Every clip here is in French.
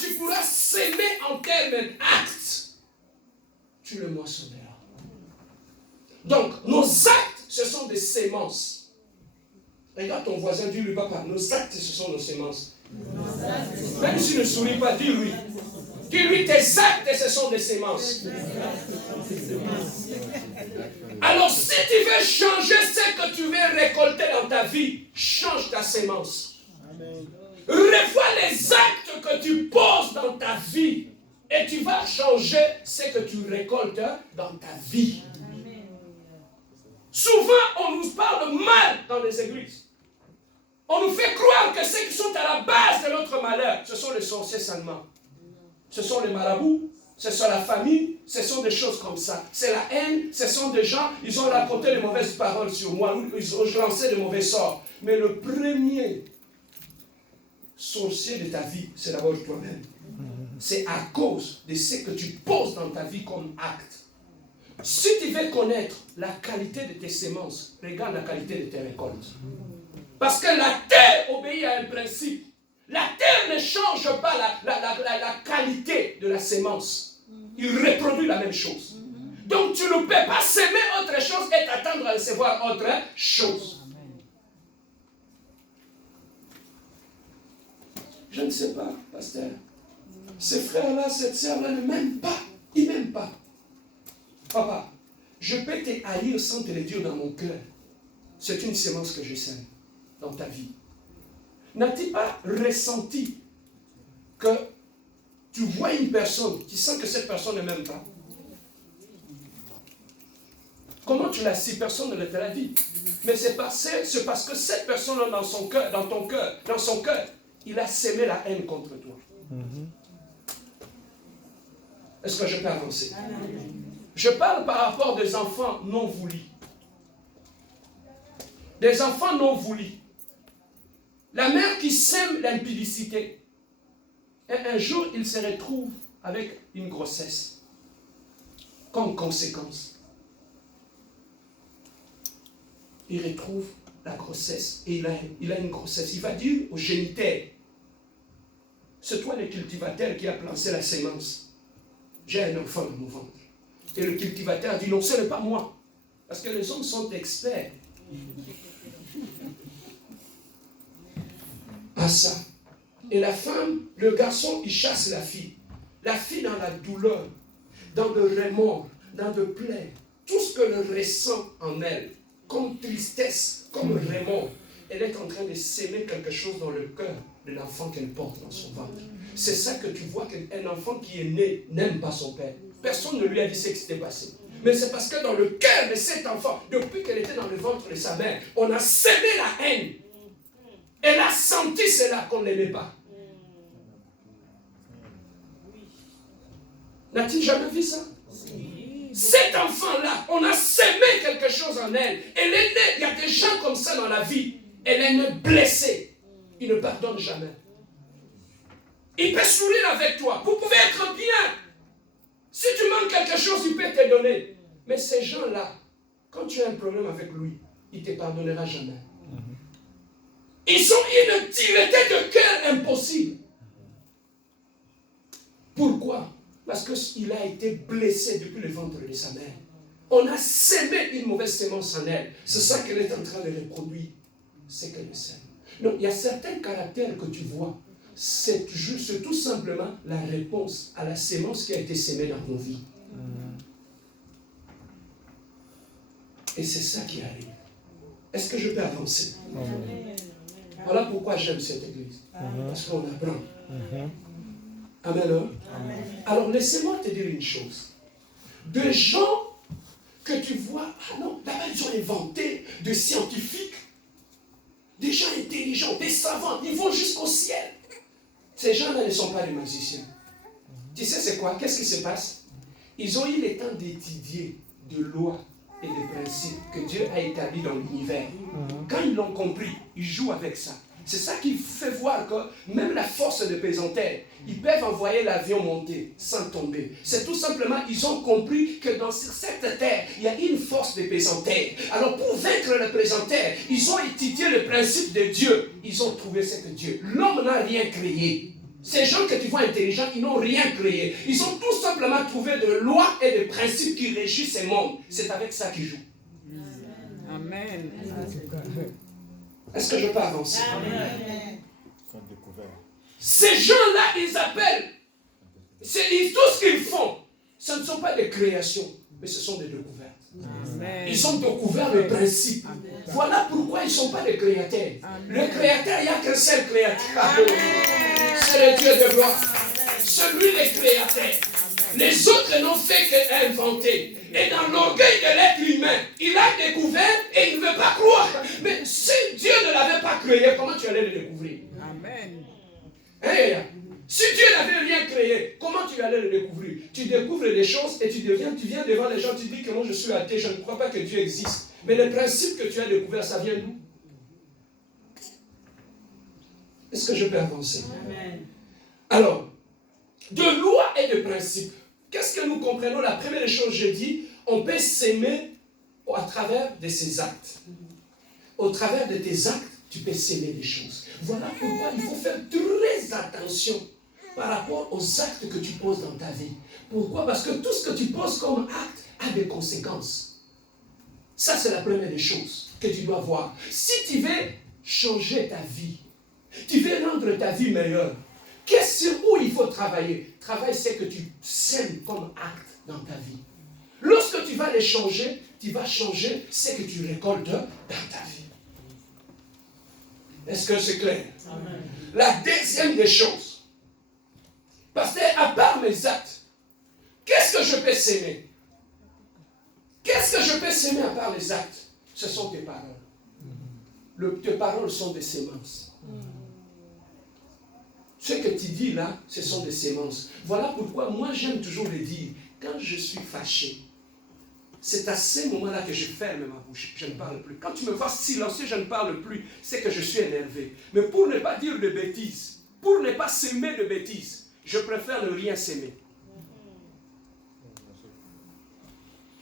tu pourras s'aimer en termes d'actes, tu le moissonneras. Donc, nos actes, ce sont des semences. Regarde ton voisin, dis-lui, papa, nos actes, ce sont nos semences. Même s'il ne sourit pas, dis-lui. Dis-lui, tes actes, ce sont des semences. Alors, si tu veux changer ce que tu veux récolter dans ta vie, change ta sémence. Revois les actes que tu poses dans ta vie et tu vas changer ce que tu récoltes dans ta vie. Souvent, on nous parle mal dans les églises. On nous fait croire que ceux qui sont à la base de notre malheur, ce sont les sorciers seulement. Ce sont les marabouts, ce sont la famille, ce sont des choses comme ça. C'est la haine, ce sont des gens, ils ont raconté de mauvaises paroles sur moi, ils ont lancé de mauvais sorts. Mais le premier sorcier de ta vie, c'est d'abord toi-même. C'est à cause de ce que tu poses dans ta vie comme acte. Si tu veux connaître la qualité de tes semences, regarde la qualité de tes récoltes. Parce que la terre obéit à un principe. La terre ne change pas la qualité de la sémence. Il reproduit la même chose. Donc tu ne peux pas s'aimer autre chose et t'attendre à recevoir autre chose. Je ne sais pas, pasteur. Ces frères-là, cette sœur-là ne m'aiment pas. Ils ne m'aiment pas. Papa, je peux te haïr sans te le dire dans mon cœur. C'est une sémence que je sème dans ta vie. N'as-tu pas ressenti que tu vois une personne, tu sens que cette personne ne m'aime pas? Comment tu l'as si personne ne te l'a dit? Mais c'est parce que cette personne dans son cœur, dans ton cœur, dans son cœur, il a sémé la haine contre toi. Est-ce que je peux avancer? Je parle par rapport des enfants non voulus. Des enfants non voulus. La mère qui sème l'impudicité. Et un jour, il se retrouve avec une grossesse. Comme conséquence. Il retrouve la grossesse. Et il a une grossesse. Il va dire au géniteur, c'est toi le cultivateur qui a planté la sémence. J'ai un enfant dans mon ventre. Et le cultivateur dit non, ce n'est pas moi. Parce que les hommes sont experts. À ça. Et la femme, le garçon, il chasse la fille. La fille dans la douleur, dans le remords, dans le plaie, tout ce que le ressent en elle, comme tristesse, comme remords, elle est en train de s'aimer quelque chose dans le cœur de l'enfant qu'elle porte dans son ventre. C'est ça que tu vois qu'un enfant qui est né n'aime pas son père. Personne ne lui a dit ce qui s'était passé. Mais c'est parce que dans le cœur de cet enfant, depuis qu'elle était dans le ventre de sa mère, on a sémé la haine. Elle a senti cela qu'on n'aimait pas. N'a-t-il jamais vu ça? Cet enfant-là, on a sémé quelque chose en elle. Elle est née, il y a des gens comme ça dans la vie. Elle est née blessée. Il ne pardonne jamais. Il peut sourire avec toi. Vous pouvez être bien. Si tu manques quelque chose, il peut te donner. Mais ces gens-là, quand tu as un problème avec lui, il ne te pardonnera jamais. Ils ont une dureté de cœur impossible. Pourquoi? Parce qu'il a été blessé depuis le ventre de sa mère. On a sémé une mauvaise sémence en elle. C'est ça qu'elle est en train de reproduire. C'est qu'elle sème. Donc, il y a certains caractères que tu vois. C'est tout simplement la réponse à la sémence qui a été sémée dans ton vie. Et c'est ça qui arrive. Est-ce que je peux avancer? Voilà pourquoi j'aime cette église. Parce qu'on apprend. Amen. Alors, laissez-moi te dire une chose. Des gens que tu vois, ah non, d'abord ils ont inventé des scientifiques, des gens intelligents, des savants, ils vont jusqu'au ciel. Ces gens-là ne sont pas des magiciens. Tu sais c'est quoi? Qu'est-ce qui se passe? Ils ont eu le temps d'étudier de lois et de principes que Dieu a établis dans l'univers. Quand ils l'ont compris, ils jouent avec ça. C'est ça qui fait voir que même la force de pesanteur, ils peuvent envoyer l'avion monter sans tomber. C'est tout simplement, ils ont compris que sur cette terre, il y a une force de pesanteur. Alors pour vaincre le pesanteur, ils ont étudié le principe de Dieu. Ils ont trouvé cet Dieu. L'homme n'a rien créé. Ces gens que tu vois intelligents, ils n'ont rien créé. Ils ont tout simplement trouvé de lois et de principes qui régissent ces mondes. C'est avec ça qu'ils jouent. Amen. Est-ce que je peux avancer? Amen. Ces gens-là, ils appellent. Tout ce qu'ils font, ce ne sont pas des créations, mais ce sont des découvertes. Amen. Ils ont découvert le principe. Amen. Voilà pourquoi ils ne sont pas des créateurs. Amen. Le créateur, il n'y a qu'un seul créateur. C'est le Dieu de gloire. Celui des créateurs. Les autres n'ont fait qu'inventer. Et dans l'orgueil de l'être humain, il a découvert et il ne veut pas croire. Mais si Dieu ne l'avait pas créé, comment tu allais le découvrir? Amen. Hey, si Dieu n'avait rien créé, comment tu allais le découvrir? Tu découvres des choses et tu viens devant les gens, tu dis que moi je suis athée, je ne crois pas que Dieu existe. Mais le principe que tu as découvert, ça vient d'où? Est-ce que je peux avancer? Amen. Alors, de loi et de principe, qu'est-ce que nous comprenons? La première chose, je dis, on peut s'aimer à travers de ses actes. Au travers de tes actes, tu peux s'aimer des choses. Voilà pourquoi il faut faire très attention par rapport aux actes que tu poses dans ta vie. Pourquoi? Parce que tout ce que tu poses comme acte a des conséquences. Ça, c'est la première des choses que tu dois voir. Si tu veux changer ta vie, tu veux rendre ta vie meilleure, sur où il faut travailler? Travail, c'est que tu sèmes comme acte dans ta vie. Lorsque tu vas les changer, tu vas changer ce que tu récoltes dans ta vie. Est-ce que c'est clair? Amen. La deuxième des choses, parce que à part mes actes, qu'est-ce que je peux s'aimer? Qu'est-ce que je peux s'aimer à part les actes? Ce sont tes paroles. Tes paroles sont des semences. Ce que tu dis là, ce sont des semences. Voilà pourquoi moi j'aime toujours le dire. Quand je suis fâché, c'est à ce moment-là que je ferme ma bouche. Je ne parle plus. Quand tu me vois silencieux, je ne parle plus. C'est que je suis énervé. Mais pour ne pas dire de bêtises, pour ne pas s'aimer de bêtises, je préfère ne rien s'aimer.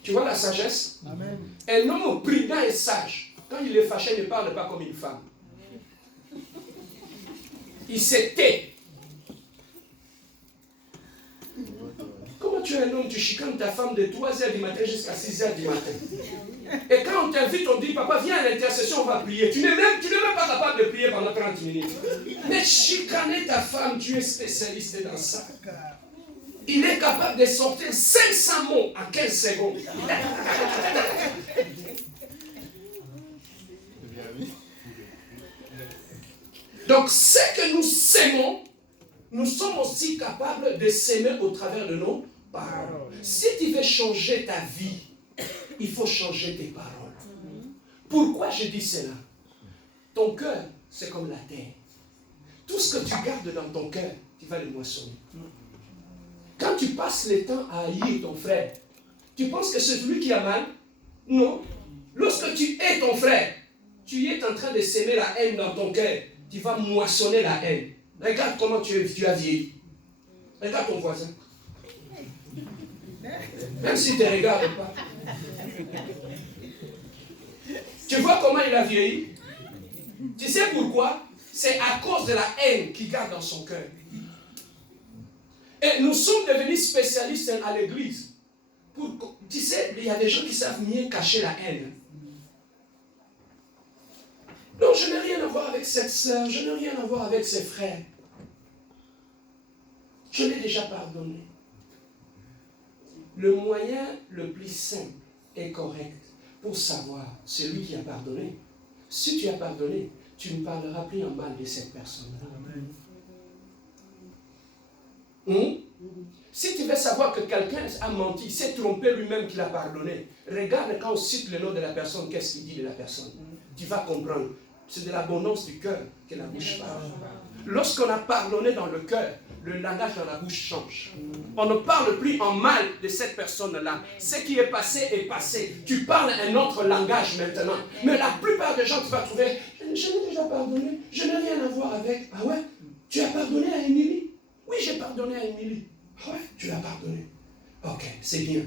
Tu vois la sagesse? Amen. Un homme prudent et sage, quand il est fâché, il ne parle pas comme une femme. Il se tait. Comment tu es un homme, tu chicanes ta femme de 3h du matin jusqu'à 6h du matin. Et quand on t'invite, on dit, papa, viens à l'intercession, on va prier. Tu n'es même pas capable de prier pendant 30 minutes. Mais chicaner ta femme, tu es spécialiste dans ça. Il est capable de sortir 500 mots en 15 secondes. Donc, ce que nous s'aimons, nous sommes aussi capables de s'aimer au travers de nos paroles. Si tu veux changer ta vie, il faut changer tes paroles. Pourquoi je dis cela? Ton cœur, c'est comme la terre. Tout ce que tu gardes dans ton cœur, tu vas le moissonner. Quand tu passes le temps à haïr ton frère, tu penses que c'est lui qui a mal? Non. Lorsque tu hais ton frère, tu es en train de s'aimer la haine dans ton cœur. Tu vas moissonner la haine. Regarde comment tu as vieilli. Regarde ton voisin. Même s'il ne te regarde pas. Tu vois comment il a vieilli? Tu sais pourquoi? C'est à cause de la haine qu'il garde dans son cœur. Et nous sommes devenus spécialistes à l'église. Tu sais, il y a des gens qui savent mieux cacher la haine. Non, je n'ai rien à voir avec cette sœur, je n'ai rien à voir avec ses frères. Je l'ai déjà pardonné. Le moyen le plus simple et correct pour savoir celui qui a pardonné. Si tu as pardonné, tu ne parleras plus en mal de cette personne-là. Si tu veux savoir que quelqu'un a menti, s'est trompé lui-même qu'il a pardonné, regarde quand on cite le nom de la personne, qu'est-ce qu'il dit de la personne. Tu vas comprendre. C'est de l'abondance du cœur que la bouche parle. Lorsqu'on a pardonné dans le cœur, le langage dans la bouche change. On ne parle plus en mal de cette personne-là. Ce qui est passé. Tu parles un autre langage maintenant. Mais la plupart des gens, tu vas trouver, je l'ai déjà pardonné, je n'ai rien à voir avec. Ah ouais? Tu as pardonné à Émilie? Oui, j'ai pardonné à Émilie. Ah ouais? Tu l'as pardonné. Ok, c'est bien.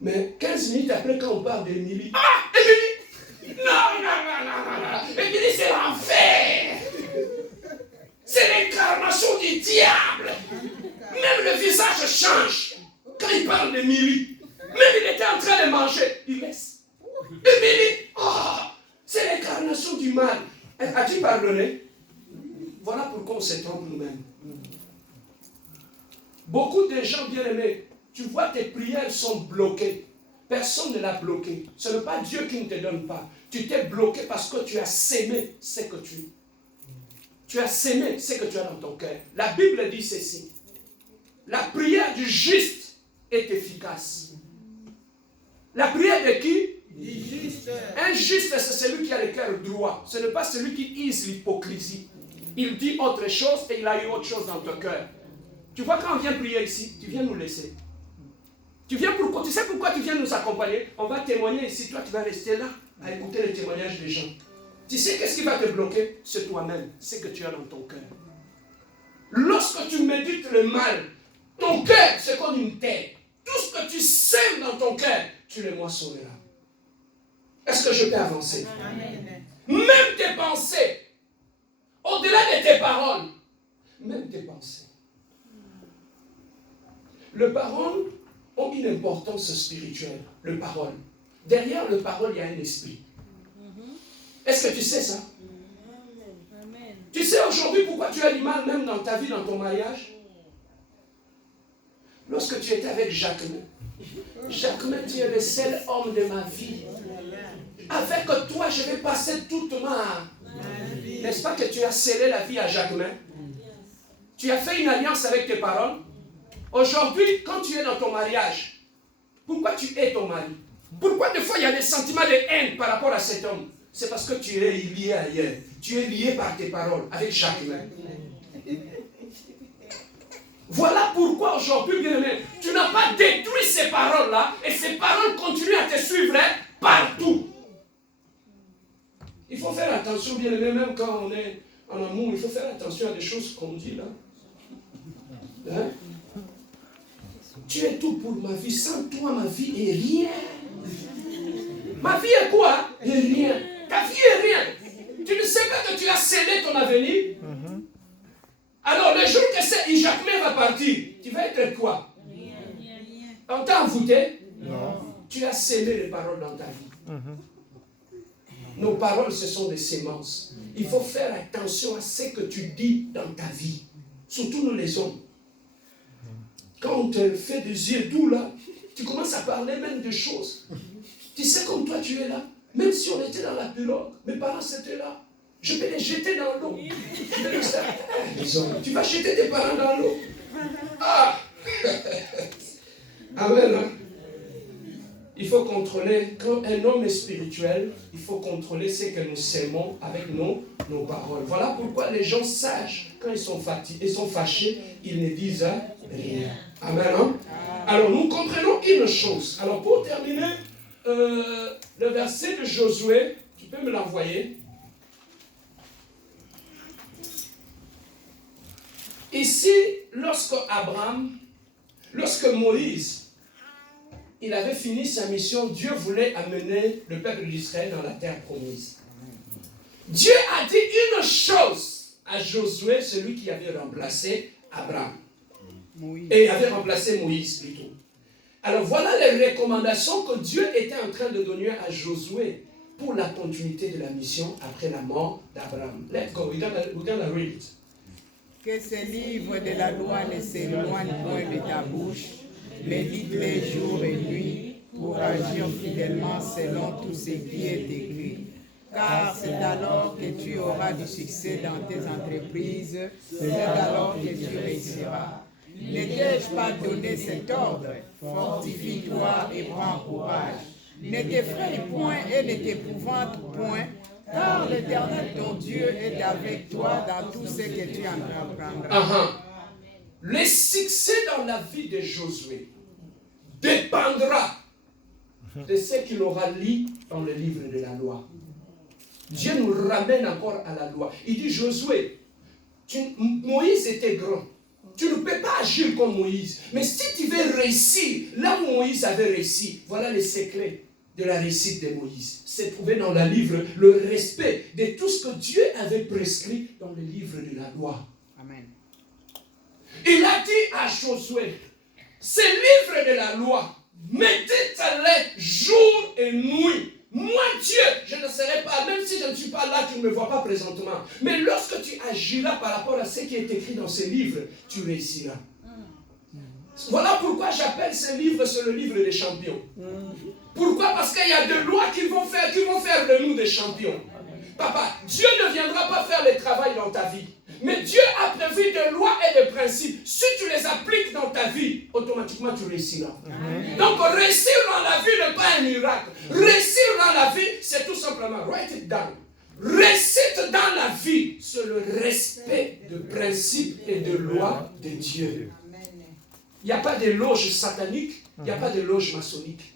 Mais 15 minutes après, quand on parle d'Émilie, ah, Émilie! Non. Émilie, c'est l'enfer! C'est l'incarnation du diable. Même le visage change. Quand il parle de Milly, même il était en train de manger, il laisse. Et Milly, c'est l'incarnation du mal. As-tu pardonné? Voilà pourquoi on se trompe nous-mêmes. Beaucoup de gens bien-aimés, tu vois tes prières sont bloquées. Personne ne l'a bloqué. Ce n'est pas Dieu qui ne te donne pas. Tu t'es bloqué parce que tu as sémé ce que tu as sémé ce que tu as dans ton cœur. La Bible dit ceci. La prière du juste est efficace. La prière de qui? Du juste. Un juste, c'est celui qui a le cœur droit. Ce n'est pas celui qui use l'hypocrisie. Il dit autre chose et il a eu autre chose dans ton cœur. Tu vois, quand on vient prier ici, tu viens nous laisser. Tu sais pourquoi tu viens nous accompagner? On va témoigner ici, toi tu vas rester là à écouter les témoignages des gens. Tu sais qu'est-ce qui va te bloquer? C'est toi-même, c'est ce que tu as dans ton cœur. Lorsque tu médites le mal, ton cœur c'est comme une terre. Tout ce que tu sèmes dans ton cœur, tu le moissonneras. Est-ce que je peux avancer? Amen. Même tes pensées, au-delà de tes paroles, même tes pensées. Les paroles ont une importance spirituelle. Le parole. Derrière le parole, il y a un esprit. Est-ce que tu sais ça? Amen. Tu sais aujourd'hui pourquoi tu as du mal même dans ta vie, dans ton mariage? Lorsque tu étais avec Jacquemin, tu es le seul homme de ma vie. Avec toi, je vais passer toute ma vie. N'est-ce pas que tu as scellé la vie à Jacquemin? Tu as fait une alliance avec tes paroles. Aujourd'hui, quand tu es dans ton mariage, pourquoi tu hais ton mari? Pourquoi des fois il y a des sentiments de haine par rapport à cet homme? C'est parce que tu es lié ailleurs. Tu es lié par tes paroles avec Jacquemin. Voilà pourquoi aujourd'hui, bien-aimé, tu n'as pas détruit ces paroles-là et ces paroles continuent à te suivre partout. Il faut faire attention, bien-aimé, même quand on est en amour, il faut faire attention à des choses qu'on dit là. Hein? Tu es tout pour ma vie. Sans toi, ma vie est rien. Ma vie est quoi? Est rien. Ta vie est rien. Tu ne sais pas que tu as scellé ton avenir. Alors, le jour que Jacquemin va partir, tu vas être quoi? On t'a envoûté? Non. Tu as scellé les paroles dans ta vie. Nos paroles, ce sont des semences. Il faut faire attention à ce que tu dis dans ta vie. Surtout nous les hommes. Quand on te fait des yeux doux là, tu commences à parler même de choses. Tu sais comme toi tu es là, même si on était dans la pirogue, mes parents étaient là, je vais les jeter dans l'eau. Tu vas jeter tes parents dans l'eau. Ah! Amen. Hein? Il faut contrôler, quand un homme est spirituel, il faut contrôler ce que nous sémons avec nos paroles. Voilà pourquoi les gens sages, quand ils sont fatigués, ils sont fâchés, ils ne disent rien. Amen. Hein? Alors nous comprenons une chose. Alors pour terminer, le verset de Josué, tu peux me l'envoyer. Ici, lorsque Moïse, il avait fini sa mission, Dieu voulait amener le peuple d'Israël dans la terre promise. Dieu a dit une chose à Josué, celui qui avait remplacé Abraham. Et avait remplacé Moïse plutôt. Alors voilà les recommandations que Dieu était en train de donner à Josué pour la continuité de la mission après la mort d'Abraham. Let's go, we're gonna read it. Que ces livres de la loi ne s'éloignent point de ta bouche, médite-les jour et nuit pour agir fidèlement selon tout ce qui est écrit. Car c'est alors que tu auras du succès dans tes entreprises, c'est alors que tu réussiras. Ne t'ai-je pas donné cet ordre? Fortifie-toi et prends courage. Ne t'effraie point et ne t'épouvante point, car l'Éternel ton Dieu est avec toi dans tout ce que tu entreprendras. Le succès dans la vie de Josué dépendra de ce qu'il aura lu dans le livre de la loi. Dieu nous ramène encore à la loi. Il dit, Josué, Moïse était grand. Tu ne peux pas agir comme Moïse. Mais si tu veux réussir, là où Moïse avait réussi, voilà les secrets de la réussite de Moïse. C'est trouvé dans le livre le respect de tout ce que Dieu avait prescrit dans le livre de la loi. Amen. Il a dit à Josué, ces livres de la loi, médite-les jour et nuit. Moi, Dieu, je ne serai pas, même si je ne suis pas là, tu ne me vois pas présentement. Mais lorsque tu agiras par rapport à ce qui est écrit dans ces livres, tu réussiras. Voilà pourquoi j'appelle ce livre, c'est le livre des champions. Pourquoi? Parce qu'il y a des lois qui vont faire de nous des champions. Papa, Dieu ne viendra pas faire le travail dans ta vie. Mais Dieu a prévu des lois et des principes. Si tu les appliques dans ta vie, automatiquement tu réussiras. Donc réussir dans la vie n'est pas un miracle. Réussir dans la vie, c'est tout simplement, write it down. Réussite dans la vie, c'est le respect de principes et de lois de Dieu. Il n'y a pas de loge satanique, il n'y a pas de loge maçonnique.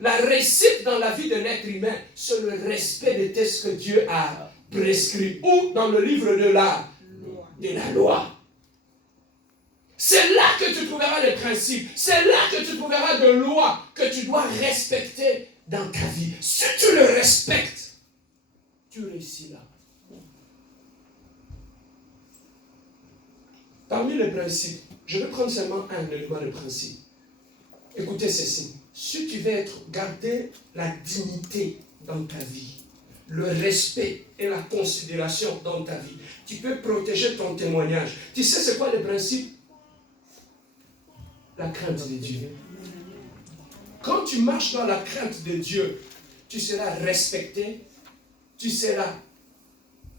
La réussite dans la vie d'un être humain, c'est le respect de ce que Dieu a prescrit. Ou dans le livre de la loi. C'est là que tu trouveras les principes. C'est là que tu trouveras des lois que tu dois respecter dans ta vie. Si tu le respectes, tu réussiras. Parmi les principes, je vais prendre seulement un élément de principe. Écoutez ceci. Si tu veux garder la dignité dans ta vie, le respect et la considération dans ta vie, tu peux protéger ton témoignage. Tu sais c'est quoi le principe? La crainte de Dieu. Quand tu marches dans la crainte de Dieu, tu seras respecté, tu seras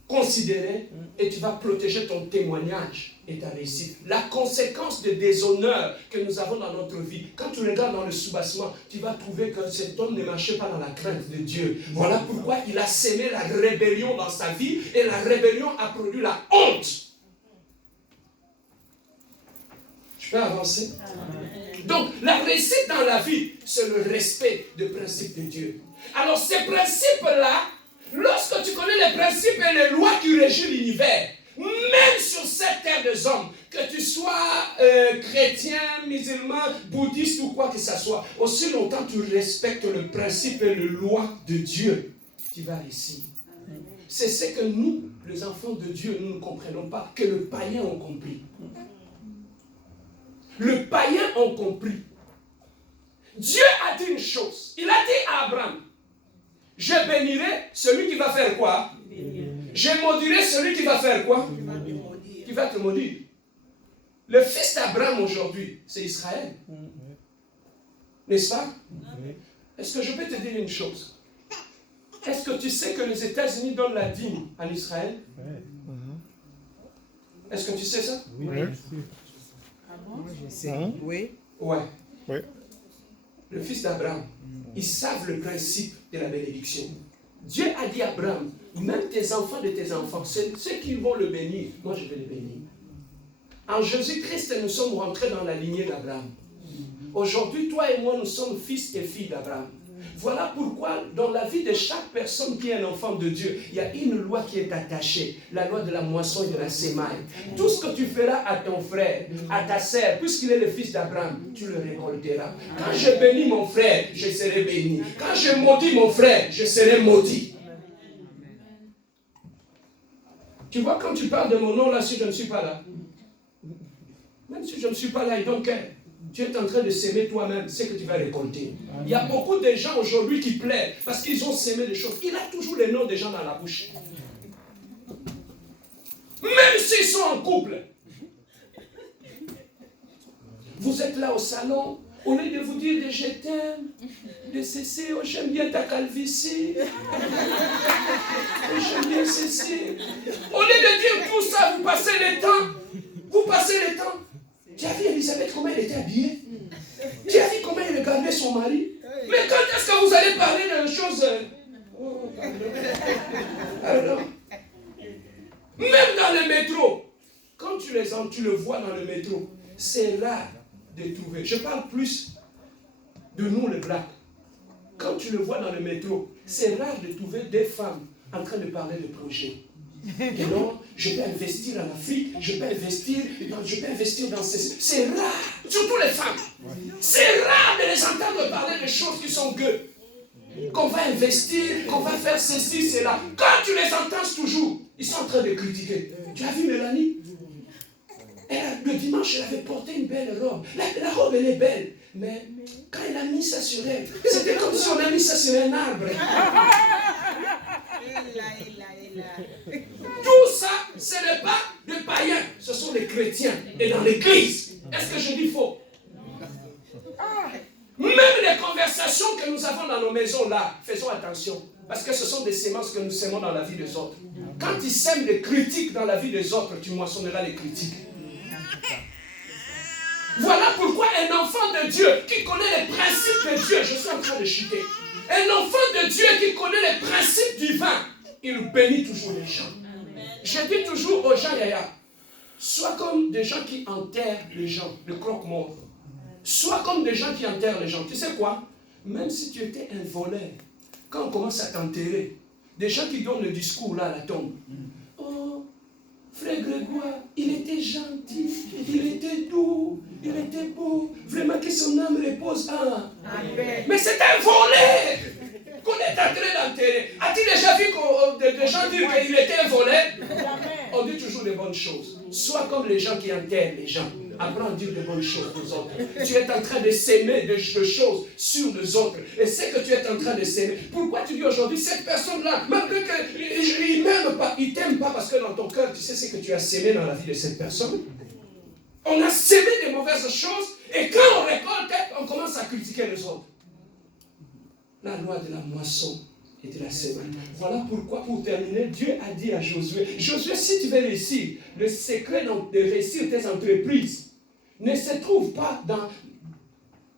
considéré et tu vas protéger ton témoignage et ta réussite. La conséquence des déshonneurs que nous avons dans notre vie, quand tu regardes dans le soubassement, tu vas trouver que cet homme ne marchait pas dans la crainte de Dieu. Voilà pourquoi il a sémé la rébellion dans sa vie et la rébellion a produit la honte. Je peux avancer? Donc, la réussite dans la vie, c'est le respect des principes de Dieu. Alors, ces principes-là, lorsque tu connais les principes et les lois qui régissent l'univers, même sur cette terre des hommes, que tu sois chrétien, musulman, bouddhiste ou quoi que ce soit, aussi longtemps tu respectes le principe et les lois de Dieu, tu vas réussir. C'est ce que nous, les enfants de Dieu, nous ne comprenons pas, que le païen a compris. Le païen a compris. Dieu a dit une chose. Il a dit à Abraham, je bénirai celui qui va faire quoi? Je maudirai celui qui va faire quoi? Qui va te maudire. Le fils d'Abraham aujourd'hui, c'est Israël. N'est-ce pas? Est-ce que je peux te dire une chose? Est-ce que tu sais que les États-Unis donnent la dîme en Israël? Est-ce que tu sais ça? Oui. Ah bon? Je sais. Oui. Ouais. Le fils d'Abraham, ils savent le principe de la bénédiction. Dieu a dit à Abraham, même tes enfants de tes enfants, ceux qui vont le bénir, moi je vais les bénir. En Jésus-Christ, nous sommes rentrés dans la lignée d'Abraham. Aujourd'hui, toi et moi, nous sommes fils et filles d'Abraham. Voilà pourquoi, dans la vie de chaque personne qui est un enfant de Dieu, il y a une loi qui est attachée, la loi de la moisson et de la sémaille. Tout ce que tu feras à ton frère, à ta sœur, puisqu'il est le fils d'Abraham, tu le récolteras. Quand je bénis mon frère, je serai béni. Quand je maudis mon frère, je serai maudit. Tu vois, quand tu parles de mon nom là, si je ne suis pas là, même si je ne suis pas là, et donc tu es en train de s'aimer toi-même, c'est que tu vas récolter. Il y a beaucoup de gens aujourd'hui qui plaident parce qu'ils ont sémé des choses. Il a toujours les noms des gens dans la bouche. Même s'ils sont en couple. Vous êtes là au salon, au lieu de vous dire de je t'aime, de ceci, oh j'aime bien ta calvitie, oh j'aime bien ceci. Au lieu de dire tout ça, vous passez le temps. Vous passez le temps. Tu as vu Elisabeth comment elle était habillée? Tu as vu comment elle regardait son mari? Mais quand est-ce que vous allez parler de choses? Alors, même dans le métro, quand tu le vois dans le métro, c'est rare de trouver. Je parle plus de nous les blacks. Quand tu le vois dans le métro, c'est rare de trouver des femmes en train de parler de projets. Et non, je peux investir en Afrique, je peux investir dans ces... C'est rare, surtout les femmes. C'est rare de les entendre parler de choses qui sont gueux. Qu'on va investir, qu'on va faire ceci, cela. Quand tu les entends toujours, ils sont en train de critiquer. Tu as vu Mélanie? Le dimanche, elle avait porté une belle robe. La robe, elle est belle. Mais quand elle a mis ça sur elle, c'était comme si on a mis ça sur un arbre. Tout ça, ce n'est pas des païens, ce sont des chrétiens. Et dans l'église, est-ce que je dis faux? Même les conversations que nous avons dans nos maisons là, faisons attention. Parce que ce sont des semences que nous sémons dans la vie des autres. Quand tu sèmes des critiques dans la vie des autres, tu moissonneras les critiques. Voilà pourquoi un enfant de Dieu qui connaît les principes de Dieu, je suis en train de chuter. Un enfant de Dieu qui connaît les principes divins, il bénit toujours les gens. Je dis toujours aux gens, Yaya, sois comme des gens qui enterrent les gens, le croque-mort. Sois comme des gens qui enterrent les gens. Tu sais quoi? Même si tu étais un voleur, quand on commence à t'enterrer, des gens qui donnent le discours là à la tombe. Oh, frère Grégoire, il était gentil, il était doux, il était beau. Vraiment que son âme repose. Ah. Mais c'est un voleur qu'on est en train d'enterrer. As-tu déjà vu des gens dire qu'il était un voleur? On dit toujours des bonnes choses. Sois comme les gens qui enterrent les gens. Apprends à dire de bonnes choses aux autres. Tu es en train de s'aimer de choses sur les autres. Et c'est que tu es en train de s'aimer. Pourquoi tu dis aujourd'hui, cette personne-là, malgré qu'il ne m'aime pas, il ne t'aime pas parce que dans ton cœur, tu sais ce que tu as sémé dans la vie de cette personne. On a sémé des mauvaises choses et quand on récolte, on commence à critiquer les autres. La loi de la moisson et de la semaine. Voilà pourquoi, pour terminer, Dieu a dit à Josué, Josué, si tu veux réussir, le secret de réussir tes entreprises ne se trouve pas dans...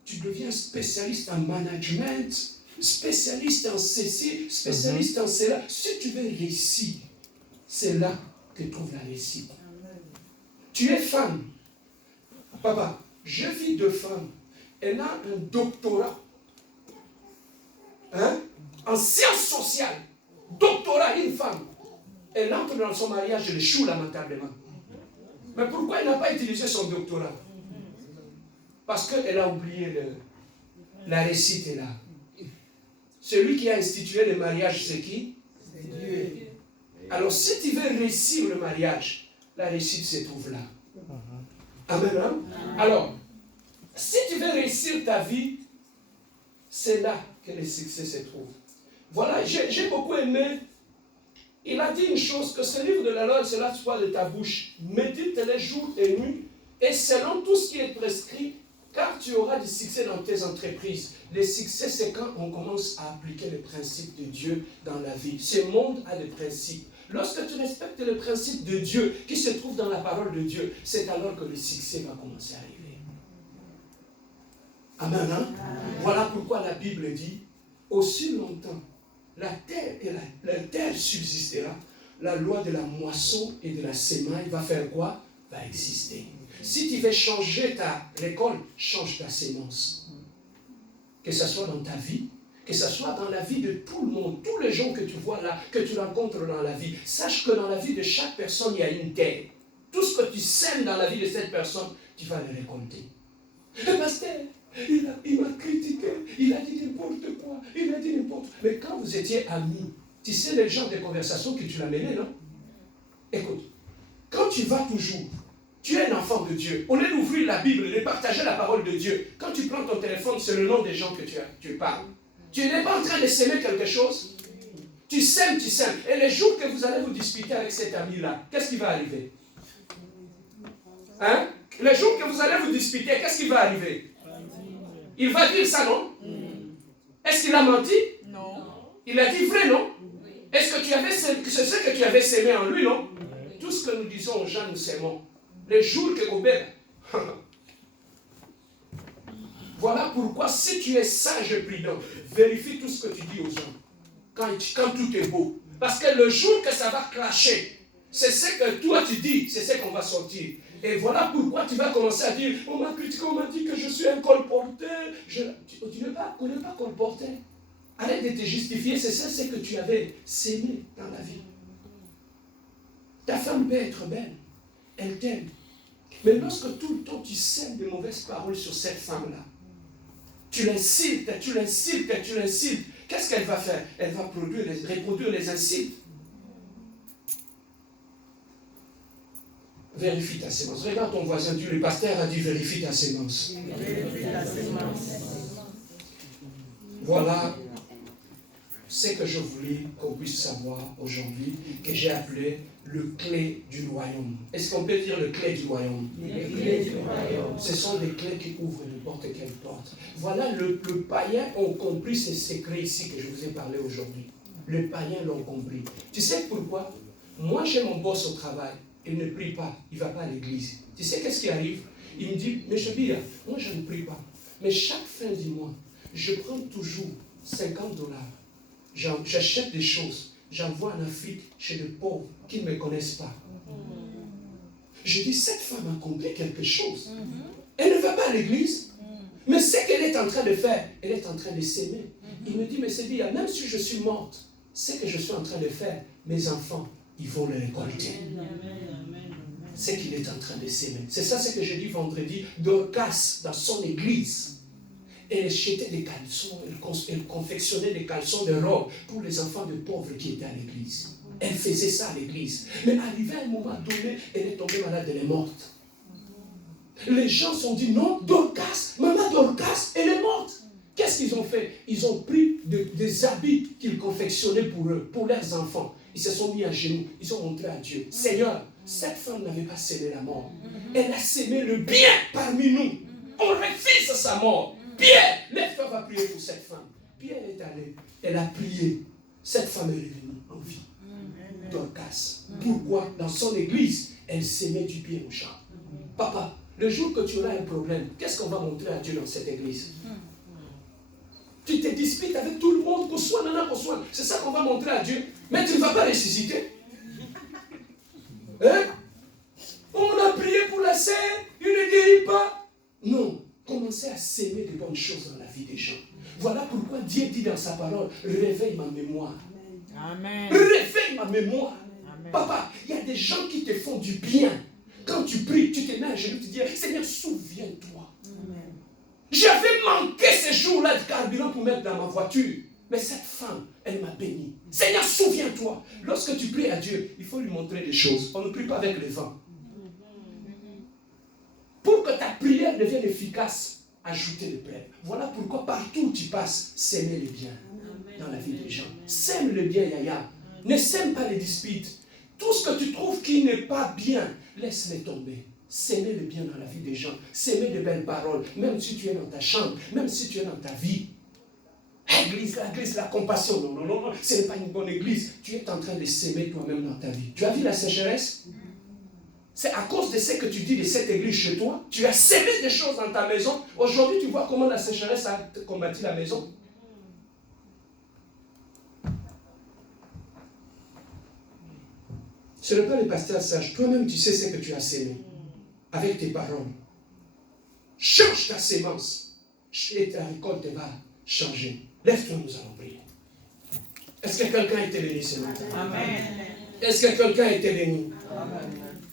Tu deviens spécialiste en management, spécialiste en ceci, spécialiste en cela. Si tu veux réussir, c'est là que trouve la réussite. Tu es femme. Papa, je vis deux femmes. Elle a un doctorat. En sciences sociales. Doctorat, une femme. Elle entre dans son mariage, elle échoue lamentablement. Mais pourquoi elle n'a pas utilisé son doctorat? Parce qu'elle a oublié la réussite est là. Celui qui a institué le mariage, c'est qui? C'est Dieu. Alors, si tu veux réussir le mariage, la réussite se trouve là. Amen. Hein? Alors, si tu veux réussir ta vie, c'est là que le succès se trouve. Voilà, j'ai beaucoup aimé. Il a dit une chose, que ce livre de la loi, cela soit de ta bouche. Médite-les jours et nuits, et selon tout ce qui est prescrit, car tu auras du succès dans tes entreprises. Le succès, c'est quand on commence à appliquer les principes de Dieu dans la vie. Ce monde a des principes. Lorsque tu respectes les principes de Dieu qui se trouvent dans la parole de Dieu, c'est alors que le succès va commencer à arriver. Amen. Hein? Voilà pourquoi la Bible dit, aussi longtemps la terre subsistera, la loi de la moisson et de la semaille va faire quoi? Va exister. Si tu veux changer ta récolte, change ta sémence. Que ce soit dans ta vie, que ce soit dans la vie de tout le monde, tous les gens que tu vois là, que tu rencontres dans la vie, sache que dans la vie de chaque personne, il y a une terre. Tout ce que tu sèmes dans la vie de cette personne, tu vas le récolter. Le pasteur, il m'a critiqué, il a dit n'importe quoi, il a dit n'importe quoi. Mais quand vous étiez amis, tu sais le genre de conversation que tu l'as mené, non? Écoute, quand tu vas toujours, tu es un enfant de Dieu. On est d'ouvrir la Bible, de partager la parole de Dieu. Quand tu prends ton téléphone, c'est le nom des gens que tu parles. Tu n'es pas en train de s'aimer quelque chose. Tu sèmes, tu sèmes. Et les jours que vous allez vous disputer avec cet ami-là, qu'est-ce qui va arriver? Hein? Les jours que vous allez vous disputer, qu'est-ce qui va arriver? Il va dire ça, non? Est-ce qu'il a menti? Non. Il a dit vrai, non? Est-ce que c'est ce que tu avais sémé en lui, non? Tout ce que nous disons aux gens, nous sémons. Les jours que Robert... Voilà pourquoi, si tu es sage et prudent, vérifie tout ce que tu dis aux gens. Quand tout est beau. Parce que le jour que ça va clasher, c'est ce que toi tu dis, c'est ce qu'on va sortir. Et voilà pourquoi tu vas commencer à dire, on m'a critiqué, on m'a dit que je suis un colporteur. Tu n'es pas colporteur. Arrête de te justifier, c'est ça ce que tu avais sémé dans la vie. Ta femme peut être belle, elle t'aime. Mais lorsque tout le temps tu sèmes de mauvaises paroles sur cette femme-là, tu l'insultes, qu'est-ce qu'elle va faire? Elle va reproduire les insultes. Vérifie ta sémence. Regarde ton voisin, dis, le pasteur a dit vérifie ta sémence. Vérifie ta sémence. Voilà ce que je voulais qu'on puisse savoir aujourd'hui, que j'ai appelé le clé du royaume. Est-ce qu'on peut dire le clé du royaume? Les clés du royaume. Ce sont les clés qui ouvrent n'importe quelle porte. Voilà, le païen a compris ces secrets ici que je vous ai parlé aujourd'hui. Le païen l'a compris. Tu sais pourquoi? Moi, j'ai mon boss au travail. Il ne prie pas. Il ne va pas à l'église. Tu sais qu'est-ce qui arrive? Il me dit, M. Bia, moi, je ne prie pas. Mais chaque fin du mois, je prends toujours $50. J'achète des choses. J'envoie en Afrique chez des pauvres qui ne me connaissent pas. Je dis, cette femme a compris quelque chose. Elle ne va pas à l'église. Mais ce qu'elle est en train de faire, elle est en train de s'aimer. Il me dit, mais c'est bien, même si je suis morte, ce que je suis en train de faire, mes enfants, ils vont le récolter. C'est qu'il est en train de s'aimer. C'est ça ce que j'ai dit vendredi. Dorcas, dans son église, elle achetait des caleçons, elle confectionnait des caleçons de robes pour les enfants de pauvres qui étaient à l'église. Elle faisait ça à l'église. Mais arrivé à un moment donné, elle est tombée malade, elle est morte. Les gens se sont dit, non, Dorcas, maman Dorcas, elle est morte. Qu'est-ce qu'ils ont fait? Ils ont pris des habits qu'ils confectionnaient pour eux, pour leurs enfants. Ils se sont mis à genoux, ils ont montré à Dieu, Seigneur, cette femme n'avait pas sémé la mort. Elle a sémé le bien parmi nous. On refuse sa mort. Pierre, lève-toi, va prier pour cette femme. Pierre est allé, elle a prié. Cette femme est revenue en vie. Dorcas. Pourquoi? Dans son église, elle s'aimait du pied au champ. Papa, le jour que tu auras un problème, qu'est-ce qu'on va montrer à Dieu dans cette église? Tu te disputes avec tout le monde, qu'on soit nana, qu'on soit. C'est ça qu'on va montrer à Dieu. Mais tu ne vas pas ressusciter. Hein? On a prié pour la sœur, il ne guérit pas. Non. Commencez à s'aimer de bonnes choses dans la vie des gens. Voilà pourquoi Dieu dit dans sa parole, réveille ma mémoire. Amen. Réveille ma mémoire. Amen. Papa, il y a des gens qui te font du bien. Quand tu pries, tu te mets à genoux, tu dis, Seigneur, souviens-toi. J'avais manqué ce jour-là de carburant pour mettre dans ma voiture. Mais cette femme, elle m'a béni. Seigneur, souviens-toi. Lorsque tu pries à Dieu, il faut lui montrer des choses. On ne prie pas avec le vent. Pour que ta prière devienne efficace, ajoutez le plaid. Voilà pourquoi partout où tu passes, sèmez le bien dans la vie des gens. Sème le bien, Yaya. Ne sème pas les disputes. Tout ce que tu trouves qui n'est pas bien, laisse-les tomber. S'aimer le bien dans la vie des gens. S'aimer de belles paroles. Même si tu es dans ta chambre. Même si tu es dans ta vie. L'église, la compassion. Non, non, non, non. Ce n'est pas une bonne église. Tu es en train de s'aimer toi-même dans ta vie. Tu as vu la sécheresse? C'est à cause de ce que tu dis de cette église chez toi. Tu as sémé des choses dans ta maison. Aujourd'hui, tu vois comment la sécheresse a combattu la maison. Ce n'est pas le pasteur sage. Toi-même, tu sais ce que tu as sémé. Avec tes paroles. Change ta sémence. Et ta récolte va changer. Lève-toi, nous allons prier. Est-ce que quelqu'un a été béni ce matin? Amen. Est-ce que quelqu'un a été béni? Amen.